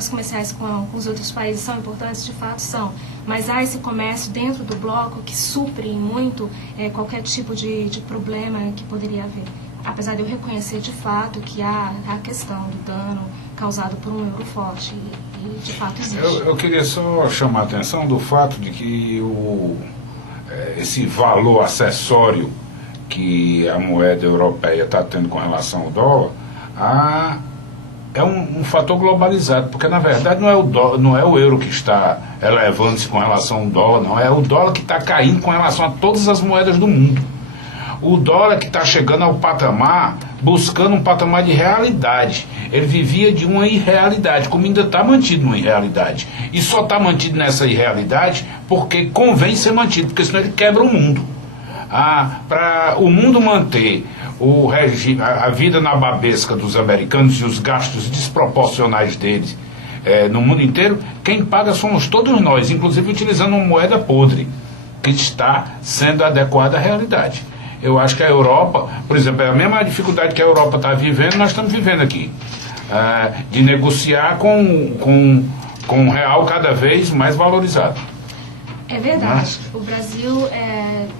trocas comerciais com os outros países são importantes? De fato são. Mas há esse comércio dentro do bloco que supre muito qualquer tipo de problema que poderia haver. Apesar de eu reconhecer de fato que há a questão do dano causado por um euro forte, e de fato existe. Eu queria só chamar a atenção do fato de que esse valor acessório que a moeda europeia está tendo com relação ao dólar é um fator globalizado, porque na verdade não é o euro que está elevando-se com relação ao dólar, não, é o dólar que está caindo com relação a todas as moedas do mundo. O dólar que está chegando ao patamar, buscando um patamar de realidade. Ele vivia de uma irrealidade, como ainda está mantido numa irrealidade. E só está mantido nessa irrealidade porque convém ser mantido, porque senão ele quebra o mundo. Para o mundo manter a vida nababesca dos americanos e os gastos desproporcionais deles no mundo inteiro, quem paga somos todos nós, inclusive utilizando uma moeda podre, que está sendo adequada à realidade. Eu acho que a Europa, por exemplo, é a mesma dificuldade que a Europa está vivendo, nós estamos vivendo aqui. De negociar com um real cada vez mais valorizado. É verdade. O Brasil,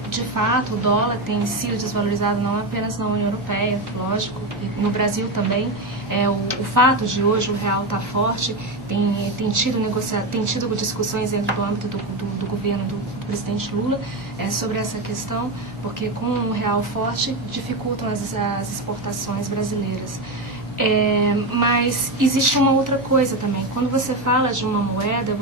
de fato, o dólar tem sido desvalorizado não apenas na União Europeia, lógico, e no Brasil também. O fato de hoje o real estar forte tem tido discussões dentro do âmbito do governo do presidente Lula sobre essa questão, porque com o real forte dificultam as exportações brasileiras. Mas existe uma outra coisa também. Quando você fala de uma moeda,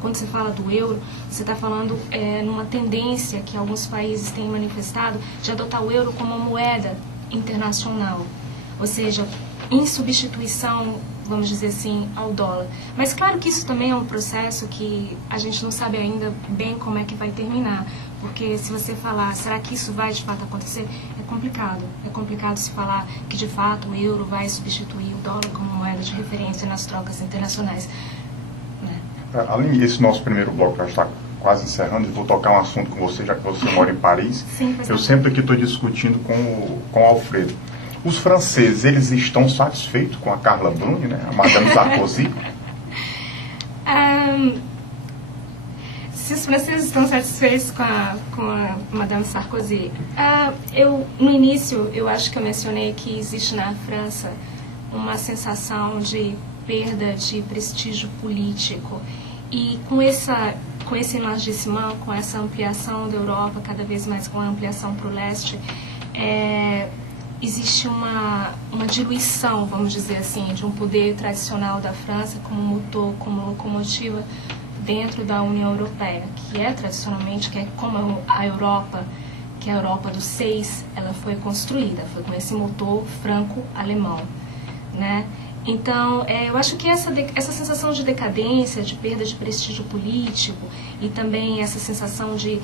quando você fala do euro, você está falando numa tendência que alguns países têm manifestado de adotar o euro como uma moeda internacional, ou seja, em substituição, vamos dizer assim, ao dólar. Mas claro que isso também é um processo que a gente não sabe ainda bem como é que vai terminar, porque se você falar, será que isso vai de fato acontecer? É complicado. É complicado se falar que de fato o euro vai substituir o dólar como moeda de referência nas trocas internacionais. Além desse nosso primeiro bloco, já está quase encerrando, e vou tocar um assunto com você, já que você mora em Paris. Sim, eu sempre aqui estou discutindo com o Alfredo. Os franceses, eles estão satisfeitos com a Carla Bruni, né? A Madame Sarkozy? Se os franceses estão satisfeitos com a Madame Sarkozy, no início, eu acho que eu mencionei que existe na França uma sensação de perda de prestígio político. E com esse enlargecimento, com essa ampliação da Europa, cada vez mais com a ampliação para o leste, existe uma diluição, vamos dizer assim, de um poder tradicional da França como motor, como locomotiva dentro da União Europeia, que é tradicionalmente, que é como a Europa, que é a Europa dos seis, ela foi construída, foi com esse motor franco-alemão, né? Então, eu acho que essa sensação de decadência, de perda de prestígio político e também essa sensação de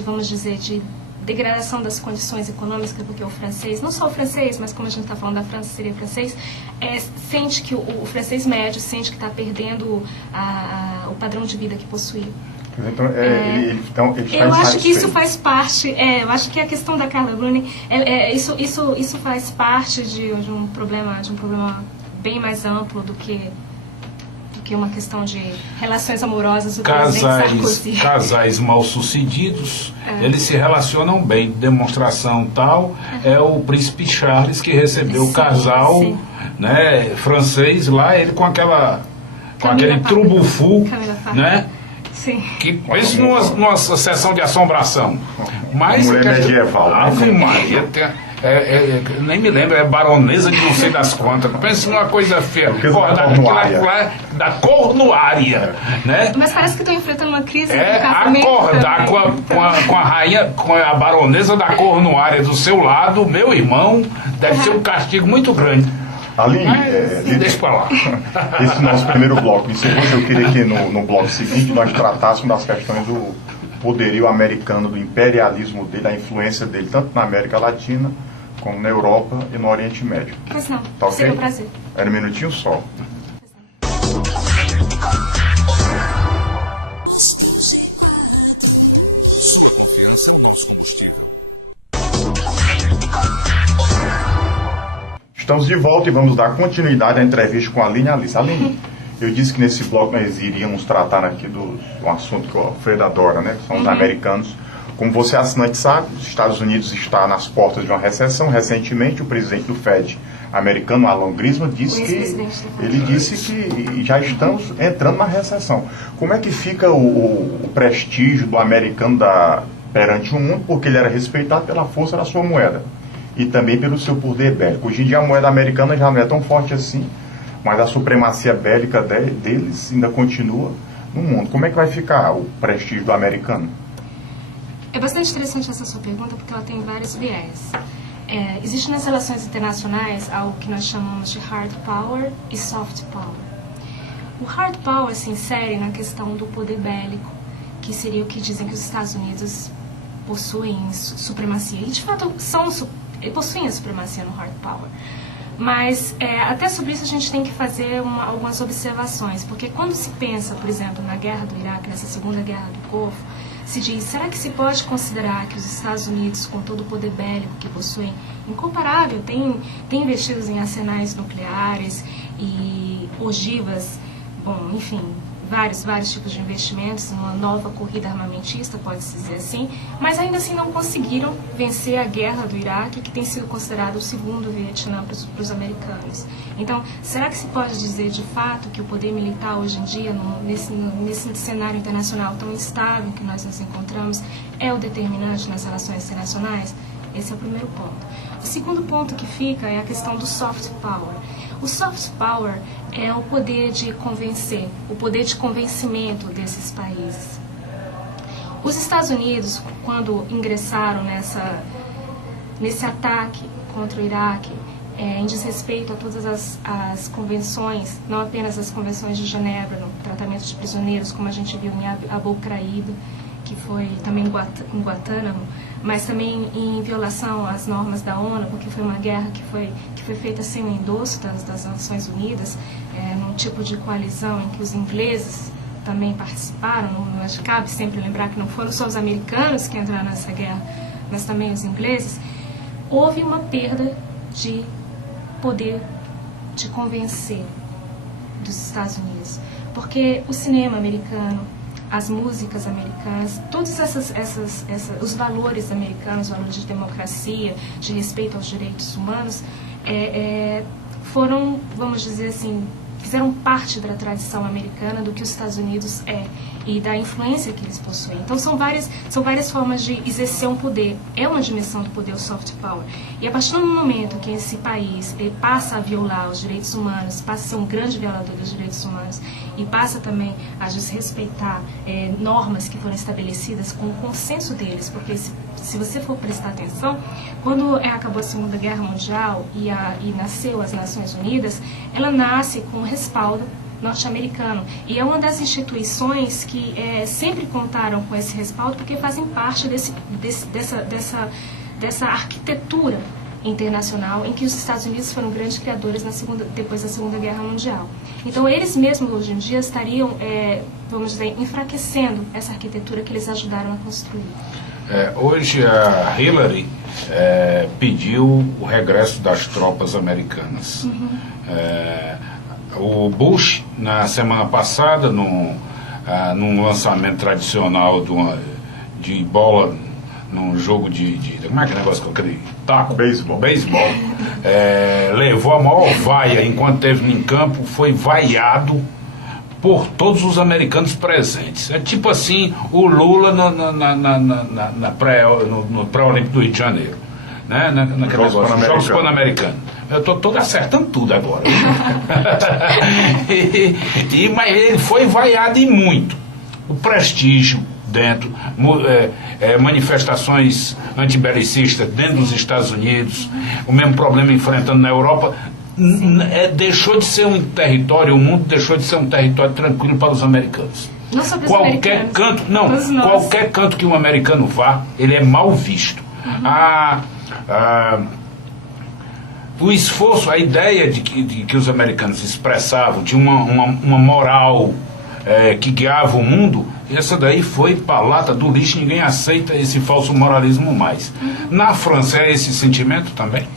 vamos dizer, de degradação das condições econômicas, porque o francês, não só o francês, mas como a gente está falando da França, seria francês, sente que o francês médio sente que está perdendo o padrão de vida que possuía. Então, eu acho que isso faz parte, eu acho que a questão da Carla Bruni, isso faz parte de um problema bem mais amplo do que uma questão de relações amorosas do presidente Sarkozy. Casais mal sucedidos, eles se relacionam bem. Demonstração tal é o príncipe Charles, que recebeu o casal né, francês lá, ele com aquele trubufu, né? Sim. Que pensa numa sessão de assombração. Mas mulher medieval. Ave Maria, nem me lembro, é baronesa de não sei das quantas. Pensa numa coisa feia. Da cornuária, né? Mas parece que estou enfrentando uma crise de acordar com a rainha, com a baronesa da cornuária do seu lado, meu irmão, deve ser um castigo muito grande. Aline, deixa pra lá. Esse nosso primeiro bloco encerrou. Eu queria que no bloco seguinte nós tratássemos das questões do poderio americano, do imperialismo dele, a influência dele tanto na América Latina como na Europa e no Oriente Médio. Pois não, tá okay? Seria um prazer. Era um minutinho só. Estamos de volta e vamos dar continuidade à entrevista com a Aline Alice. Aline, Eu disse que nesse bloco nós iríamos tratar aqui do assunto que o Alfredo adora, né? Que são os americanos. Como você, assinante, sabe, os Estados Unidos está nas portas de uma recessão. Recentemente, o presidente do Fed americano, Alan Greenspan, disse que já estamos entrando na recessão. Como é que fica o prestígio do americano perante o mundo? Porque ele era respeitado pela força da sua moeda e também pelo seu poder bélico. Hoje em dia a moeda americana já não é tão forte assim, mas a supremacia bélica deles ainda continua no mundo. Como é que vai ficar o prestígio do americano? É bastante interessante essa sua pergunta, porque ela tem vários viés. Existe nas relações internacionais algo que nós chamamos de hard power e soft power. O hard power se insere na questão do poder bélico, que seria o que dizem que os Estados Unidos possuem supremacia. E, de fato, possuem a supremacia no hard power. Mas, até sobre isso, a gente tem que fazer algumas observações. Porque quando se pensa, por exemplo, na guerra do Iraque, nessa segunda guerra do Golfo, se diz, será que se pode considerar que os Estados Unidos, com todo o poder bélico que possuem, incomparável, tem investido em arsenais nucleares e ogivas, bom, enfim, vários tipos de investimentos, uma nova corrida armamentista, pode-se dizer assim, mas ainda assim não conseguiram vencer a guerra do Iraque, que tem sido considerado o segundo Vietnã para os americanos. Então, será que se pode dizer de fato que o poder militar hoje em dia, nesse cenário internacional tão instável que nós nos encontramos, é o determinante nas relações internacionais? Esse é o primeiro ponto. O segundo ponto que fica é a questão do soft power. O soft power é o poder de convencer, o poder de convencimento desses países. Os Estados Unidos, quando ingressaram nesse ataque contra o Iraque, em desrespeito a todas as convenções, não apenas as convenções de Genebra, no tratamento de prisioneiros, como a gente viu em Abu Ghraib, que foi também em Guantánamo, mas também em violação às normas da ONU, porque foi uma guerra que foi feita sem o endosso das Nações Unidas, num tipo de coalizão em que os ingleses também participaram. Acho que cabe sempre lembrar que não foram só os americanos que entraram nessa guerra, mas também os ingleses. Houve uma perda de poder de convencer dos Estados Unidos, porque o cinema americano, as músicas americanas, todos os valores americanos, valores de democracia, de respeito aos direitos humanos, foram, vamos dizer assim, fizeram parte da tradição americana, do que os Estados Unidos e da influência que eles possuem. Então são várias formas de exercer um poder. É uma dimensão do poder, o soft power. E a partir do momento que esse país passa a violar os direitos humanos, passa a ser um grande violador dos direitos humanos e passa também a desrespeitar normas que foram estabelecidas com o consenso deles, porque se você for prestar atenção, quando acabou a Segunda Guerra Mundial e nasceu as Nações Unidas, ela nasce com respaldo norte-americano. E é uma das instituições que sempre contaram com esse respaldo, porque fazem parte dessa arquitetura internacional em que os Estados Unidos foram grandes criadores depois da Segunda Guerra Mundial. Então, eles mesmos hoje em dia estariam, vamos dizer, enfraquecendo essa arquitetura que eles ajudaram a construir. Hoje a Hillary pediu o regresso das tropas americanas. Uhum. O Bush, na semana passada, num lançamento tradicional de bola, num jogo como é que é o negócio com aquele taco? Beisebol. Levou a maior vaia enquanto esteve em campo, foi vaiado por todos os americanos presentes. É tipo assim, o Lula no pré-olímpico do Rio de Janeiro, né? Naquele negócio, Jogos Pan-Americanos. Eu estou todo acertando tudo agora. Mas ele foi vaiado e muito. O prestígio dentro, manifestações antibelicistas dentro dos Estados Unidos, o mesmo problema enfrentando na Europa, deixou de ser um território, o mundo deixou de ser um território tranquilo para os americanos. Não só para os americanos. Qualquer canto que um americano vá, ele é mal visto. Uhum. O esforço, a ideia de que os americanos expressavam, de uma moral que guiava o mundo, essa daí foi para a lata do lixo. Ninguém aceita esse falso moralismo mais. Na França é esse sentimento também?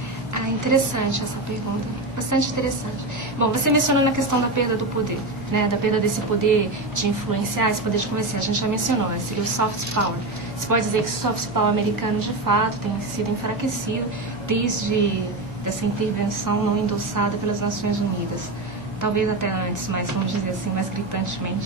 Interessante essa pergunta, bastante interessante. Bom, você mencionou na questão da perda do poder, né? Da perda desse poder de influenciar, esse poder de convencer. A gente já mencionou, seria o soft power. Você pode dizer que o soft power americano, de fato, tem sido enfraquecido desde essa intervenção não endossada pelas Nações Unidas. Talvez até antes, mas vamos dizer assim, mais gritantemente.